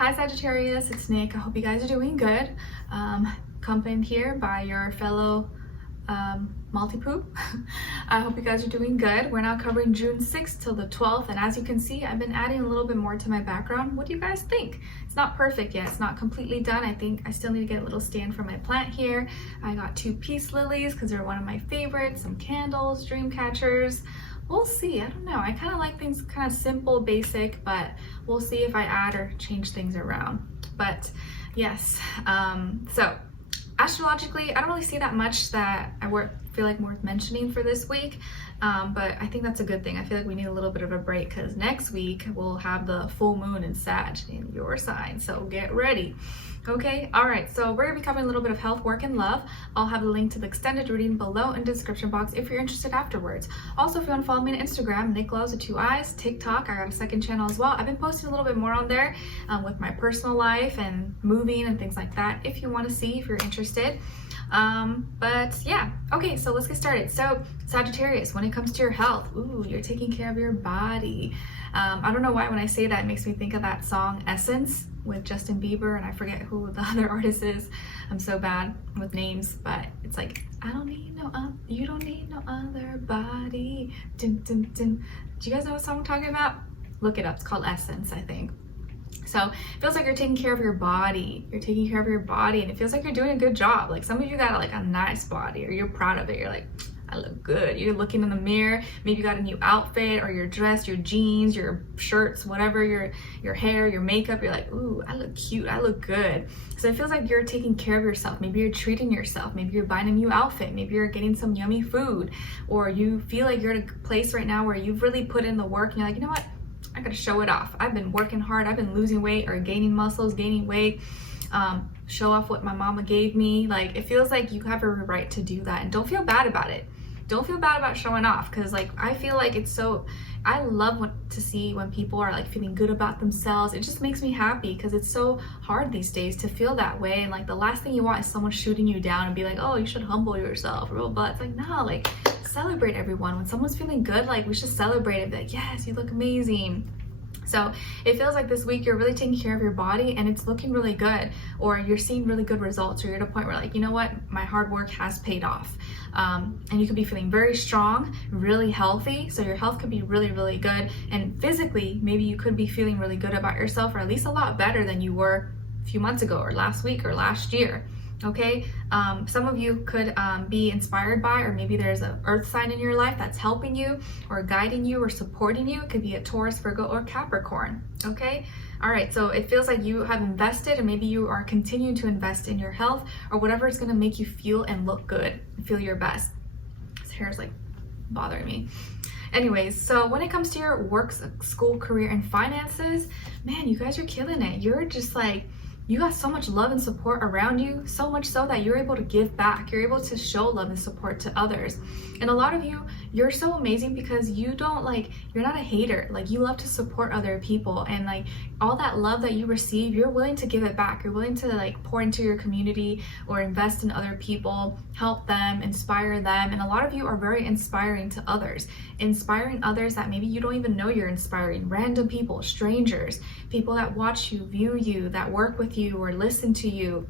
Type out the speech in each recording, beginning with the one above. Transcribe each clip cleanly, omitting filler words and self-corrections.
Hi Sagittarius, it's Nick. I hope you guys are doing good. Accompanied here by your fellow multi-poop. I hope you guys are doing good. We're now covering June 6th till the 12th, and as you can see, I've been adding a little bit more to my background. What do you guys think? It's not perfect yet. It's not completely done. I think I still need to get a little stand for my plant here. I got 2 peace lilies because they're one of my favorites, some candles, dream catchers. We'll see. I don't know. I kind of like things kind of simple, basic, but we'll see if I add or change things around. But yes, so astrologically, I don't really see that much that I feel like worth mentioning for this week, but I think that's a good thing. I feel like we need a little bit of a break because next week we'll have the full moon in Sag in your sign, so get ready. Okay, all right, so we're gonna be covering a little bit of health, work, and love. I'll have a link to the extended reading below in the description box if you're interested afterwards. Also, if you want to follow me on Instagram, Nicloves with 2 eyes, TikTok, I got a second channel as well. I've been posting a little bit more on there with my personal life and moving and things like that if you want to see, if you're interested. But yeah, okay, so let's get started. So Sagittarius, when it comes to your health, ooh, you're taking care of your body. I don't know why when I say that it makes me think of that song Essence with Justin Bieber, and I forget who the other artist is. I'm so bad with names, but it's like, I don't need no other, you don't need no other body. Dun, dun, dun. Do you guys know what song I'm talking about? Look it up. It's called Essence, I think. So it feels like you're taking care of your body. You're taking care of your body, and it feels like you're doing a good job. Like some of you got like a nice body, or you're proud of it. You're like, I look good. You're looking in the mirror. Maybe you got a new outfit, or your dress, your jeans, your shirts, whatever, your hair, your makeup. You're like, ooh, I look cute. I look good. So it feels like you're taking care of yourself. Maybe you're treating yourself. Maybe you're buying a new outfit. Maybe you're getting some yummy food, or you feel like you're at a place right now where you've really put in the work and you're like, you know what? I gotta show it off. I've been working hard. I've been losing weight or gaining muscles, gaining weight. Show off what my mama gave me. Like, it feels like you have a right to do that, and don't feel bad about it. Don't feel bad about showing off, because like I feel like it's so, I love to see when people are like feeling good about themselves. It just makes me happy because it's so hard these days to feel that way, and like the last thing you want is someone shooting you down and be like, oh, you should humble yourself, but it's like, no, like celebrate everyone. When someone's feeling good, like we should celebrate it. Be like, yes, you look amazing. So it feels like this week you're really taking care of your body and it's looking really good, or you're seeing really good results, or you're at a point where like, you know what, my hard work has paid off. And you could be feeling very strong, really healthy. So your health could be really, really good. And physically, maybe you could be feeling really good about yourself, or at least a lot better than you were a few months ago, or last week, or last year. Okay, some of you could be inspired by, or maybe there's an earth sign in your life that's helping you or guiding you or supporting you. It could be a Taurus, Virgo, or Capricorn. Okay, all right, so it feels like you have invested, and maybe you are continuing to invest in your health or whatever is going to make you feel and look good and feel your best. This hair is like bothering me. Anyways, so when it comes to your work, school, career, and finances, man, you guys are killing it. You're just like, you got so much love and support around you, so much so that you're able to give back. You're able to show love and support to others. And a lot of you, you're so amazing because you don't like, you're not a hater. Like, you love to support other people, and like all that love that you receive, you're willing to give it back. You're willing to like pour into your community or invest in other people, help them, inspire them. And a lot of you are very inspiring to others, inspiring others that maybe you don't even know you're inspiring. Random people, strangers, people that watch you, view you, that work with you or listen to you.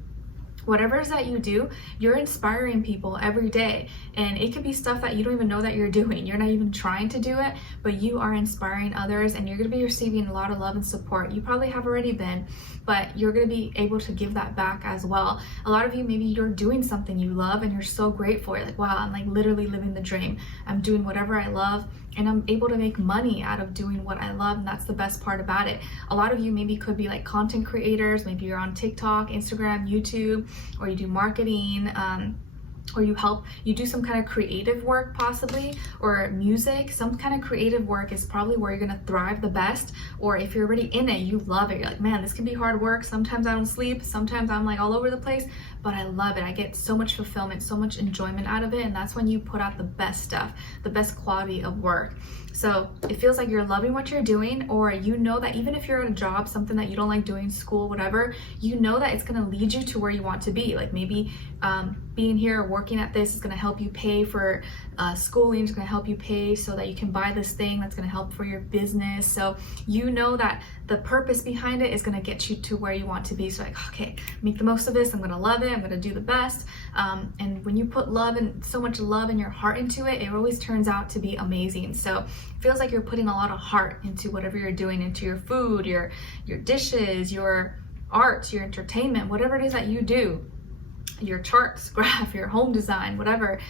Whatever it is that you do, you're inspiring people every day, and it could be stuff that you don't even know that you're doing. You're not even trying to do it, but you are inspiring others, and you're going to be receiving a lot of love and support. You probably have already been, but you're going to be able to give that back as well. A lot of you, maybe you're doing something you love and you're so grateful. You're like, wow, I'm like literally living the dream. I'm doing whatever I love, and I'm able to make money out of doing what I love, and that's the best part about it. A lot of you maybe could be like content creators. Maybe you're on TikTok, Instagram, YouTube, or you do marketing, or you do some kind of creative work possibly, or music. Some kind of creative work is probably where you're gonna thrive the best. Or if you're already in it, you love it. You're like, man, this can be hard work. Sometimes I don't sleep. Sometimes I'm like all over the place, but I love it. I get so much fulfillment, so much enjoyment out of it, and that's when you put out the best stuff, the best quality of work. So it feels like you're loving what you're doing, or you know that even if you're at a job, something that you don't like doing, school, whatever, you know that it's going to lead you to where you want to be. Like maybe being here, working at this is going to help you pay for schooling, is going to help you pay so that you can buy this thing that's going to help for your business. So you know that the purpose behind it is going to get you to where you want to be. So like, okay, make the most of this. I'm going to love it. I'm going to do the best. And when you put love and so much love in your heart into it, it always turns out to be amazing. So it feels like you're putting a lot of heart into whatever you're doing, into your food, your dishes, your art, your entertainment, whatever it is that you do, your charts, graph, your home design, whatever,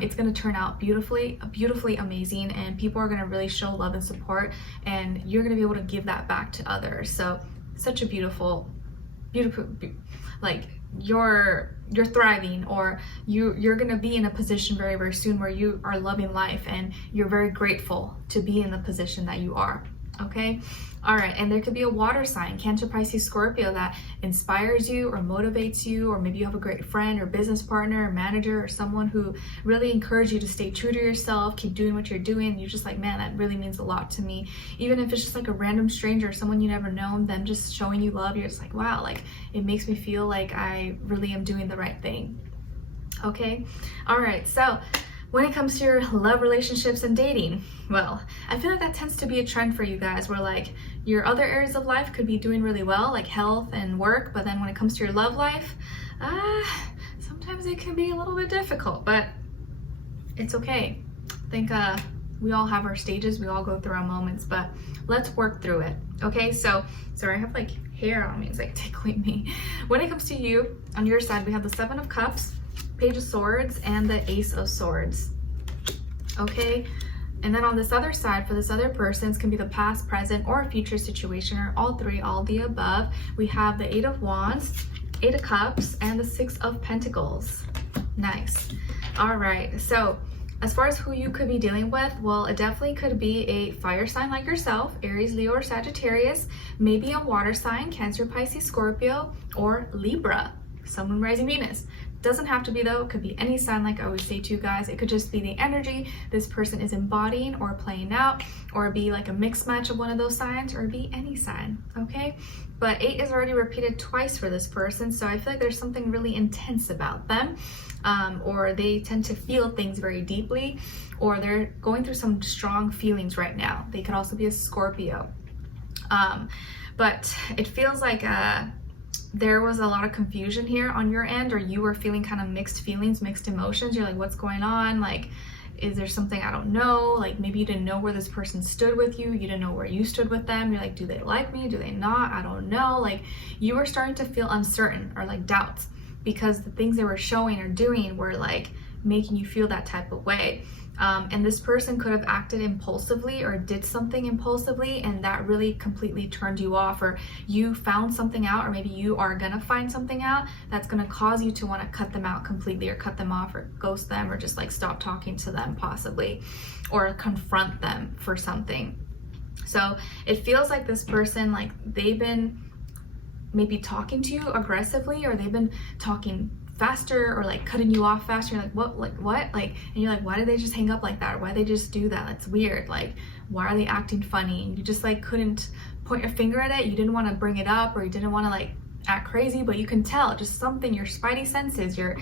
it's going to turn out beautifully amazing, and people are going to really show love and support, and you're going to be able to give that back to others. So such a beautiful, like you're thriving, or you're going to be in a position very, very soon where you are loving life, and you're very grateful to be in the position that you are. Okay. All right. And there could be a water sign, Cancer, Pisces, Scorpio, that inspires you or motivates you, or maybe you have a great friend or business partner or manager or someone who really encourages you to stay true to yourself, keep doing what you're doing. You're just like, man, that really means a lot to me. Even if it's just like a random stranger, someone you never known, them just showing you love, you're just like, wow, like it makes me feel like I really am doing the right thing. Okay. All right. So when it comes to your love, relationships, and dating, well, I feel like that tends to be a trend for you guys, where like your other areas of life could be doing really well, like health and work, but then when it comes to your love life, sometimes it can be a little bit difficult, but it's okay. I think we all have our stages, we all go through our moments, but let's work through it. Okay, so sorry, I have like hair on me, it's like tickling me. When it comes to you, on your side, we have the Seven of Cups, Page of Swords, and the Ace of Swords. Okay, and then on this other side, for this other person, can be the past, present, or future situation, or all three, all the above. We have the Eight of Wands, Eight of Cups, and the Six of Pentacles. Nice. All right, so as far as who you could be dealing with, well, it definitely could be a fire sign like yourself, Aries, Leo, or Sagittarius, maybe a water sign, Cancer, Pisces, Scorpio, or Libra, Sun, Moon, Rising, Venus. Doesn't have to be though, it could be any sign, like I always say to you guys. It could just be the energy this person is embodying or playing out, or be like a mixed match of one of those signs, or be any sign, okay? But 8 is already repeated twice for this person, so I feel like there's something really intense about them, or they tend to feel things very deeply, or they're going through some strong feelings right now. They could also be a Scorpio. But it feels like there was a lot of confusion here on your end, or you were feeling kind of mixed feelings, mixed emotions. You're like, what's going on? Like, is there something I don't know? Like maybe you didn't know where this person stood with you. You didn't know where you stood with them. You're like, do they like me? Do they not? I don't know. Like you were starting to feel uncertain, or like doubts, because the things they were showing or doing were like making you feel that type of way. And this person could have acted impulsively or did something impulsively, and that really completely turned you off, or you found something out, or maybe you are gonna find something out that's gonna cause you to want to cut them out completely, or cut them off, or ghost them, or just like stop talking to them possibly, or confront them for something. So it feels like this person, like they've been maybe talking to you aggressively, or they've been talking faster, or like cutting you off faster. You're like, what, and you're like, why did they just hang up like that, or why did they just do that? That's weird. Like, why are they acting funny? And you just like couldn't point your finger at it. You didn't want to bring it up, or you didn't want to like act crazy, but you can tell just something, your spidey senses, your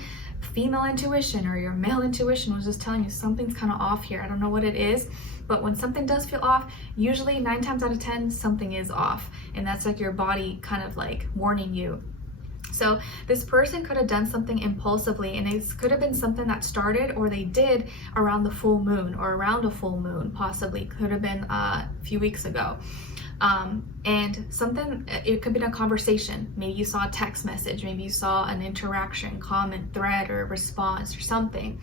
female intuition or your male intuition was just telling you something's kind of off here. I don't know what it is, but when something does feel off, usually 9 times out of 10 something is off, and that's like your body kind of like warning you. So this person could have done something impulsively, and it could have been something that started, or they did around the full moon, or around a full moon, possibly could have been a few weeks ago. And something, it could be a conversation. Maybe you saw a text message, maybe you saw an interaction, comment, thread, or response, or something,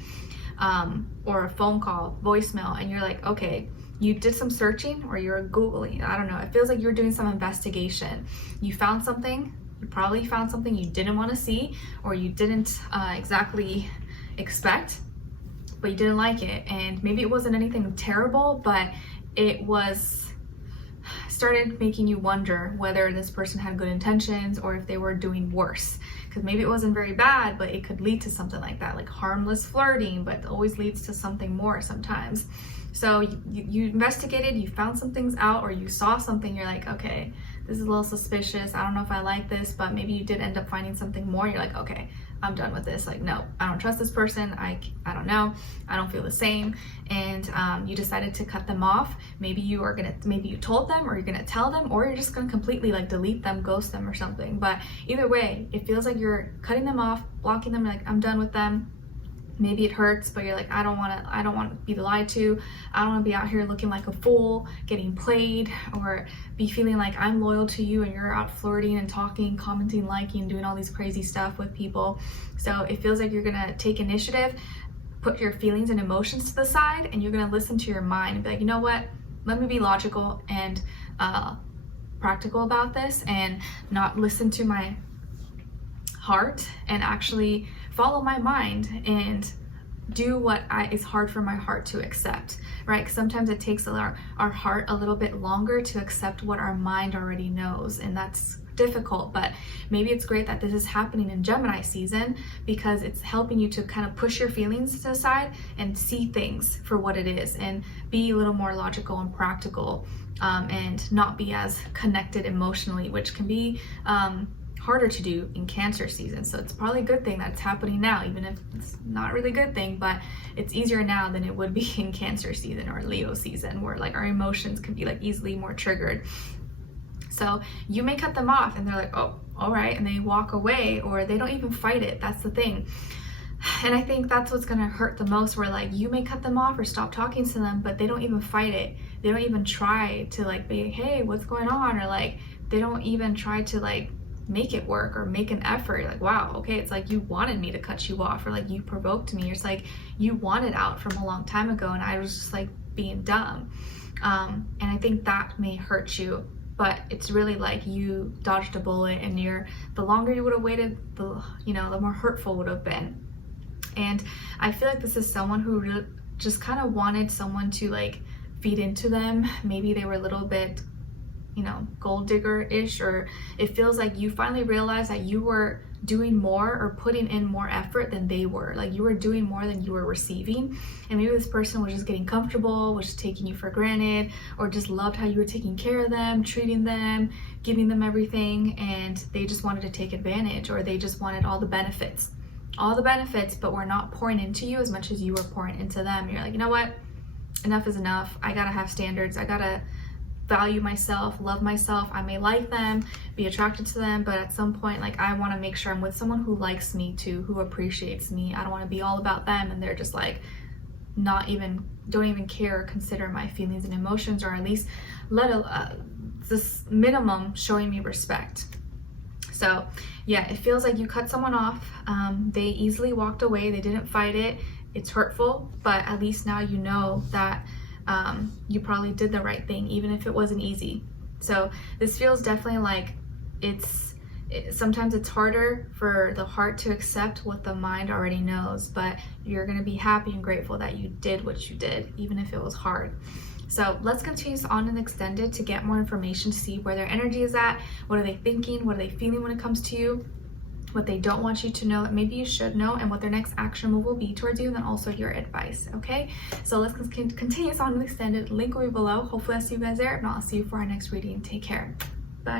or a phone call, voicemail, and you're like, okay, you did some searching, or you're Googling, I don't know. It feels like you're doing some investigation. You found something. You probably found something you didn't want to see, or you didn't exactly expect, but you didn't like it. And maybe it wasn't anything terrible, but it was started making you wonder whether this person had good intentions or if they were doing worse. Because maybe it wasn't very bad, but it could lead to something like that, like harmless flirting, but it always leads to something more sometimes. So you investigated, you found some things out, or you saw something, you're like, okay, this is a little suspicious, I don't know if I like this, but maybe you did end up finding something more. You're like, okay, I'm done with this. Like, no, I don't trust this person. I don't know. I don't feel the same. And you decided to cut them off. Maybe you told them, or you're gonna tell them, or you're just gonna completely like delete them, ghost them or something. But either way, it feels like you're cutting them off, blocking them. You're like, I'm done with them. Maybe it hurts, but you're like, I don't want to be lied to. I don't want to be out here looking like a fool, getting played, or be feeling like I'm loyal to you and you're out flirting and talking, commenting, liking, doing all these crazy stuff with people. So it feels like you're gonna take initiative, put your feelings and emotions to the side, and you're gonna listen to your mind and be like, you know what? Let me be logical and practical about this, and not listen to my heart, and actually follow my mind and do what is hard for my heart to accept, right? Because sometimes it takes our heart a little bit longer to accept what our mind already knows, and that's difficult. But maybe it's great that this is happening in Gemini season, because it's helping you to kind of push your feelings to the side and see things for what it is, and be a little more logical and practical, and not be as connected emotionally, which can be harder to do in Cancer season. So it's probably a good thing that's happening now, even if it's not really a good thing, but it's easier now than it would be in Cancer season or Leo season, where like our emotions can be like easily more triggered. So you may cut them off and they're like, oh, all right, and they walk away, or they don't even fight it. That's the thing. And I think that's what's gonna hurt the most, where like you may cut them off or stop talking to them, but they don't even fight it. They don't even try to like be, hey, what's going on? Or like, they don't even try to like make it work or make an effort. Like, wow, okay, it's like you wanted me to cut you off, or like you provoked me, or it's like you wanted out from a long time ago and I was just like being dumb. And I think that may hurt you, but it's really like you dodged a bullet, and the longer you would have waited, the more hurtful it would have been. And I feel like this is someone who really just kind of wanted someone to like feed into them. Maybe they were a little bit gold digger-ish, or it feels like you finally realized that you were doing more or putting in more effort than they were. Like you were doing more than you were receiving, and maybe this person was just getting comfortable, was just taking you for granted, or just loved how you were taking care of them, treating them, giving them everything, and they just wanted to take advantage, or they just wanted all the benefits, but were not pouring into you as much as you were pouring into them. You're like, you know what? Enough is enough. I gotta have standards. I gotta value myself, love myself. I may like them, be attracted to them, but at some point, like, I want to make sure I'm with someone who likes me too, who appreciates me. I don't want to be all about them and they're just like don't even care or consider my feelings and emotions, or at least this minimum showing me respect. So yeah, it feels like you cut someone off. They easily walked away. They didn't fight it. It's hurtful, but at least now you know that you probably did the right thing, even if it wasn't easy. So this feels definitely like sometimes it's harder for the heart to accept what the mind already knows, but you're going to be happy and grateful that you did what you did, even if it was hard. So let's continue on and extend it to get more information, to see where their energy is at, what are they thinking, what are they feeling when it comes to you, what they don't want you to know that maybe you should know, and what their next action move will be towards you, and then also your advice. Okay, so let's continue on and extend it. Link will be below. Hopefully I'll see you guys there. If not, I'll see you for our next reading. Take care.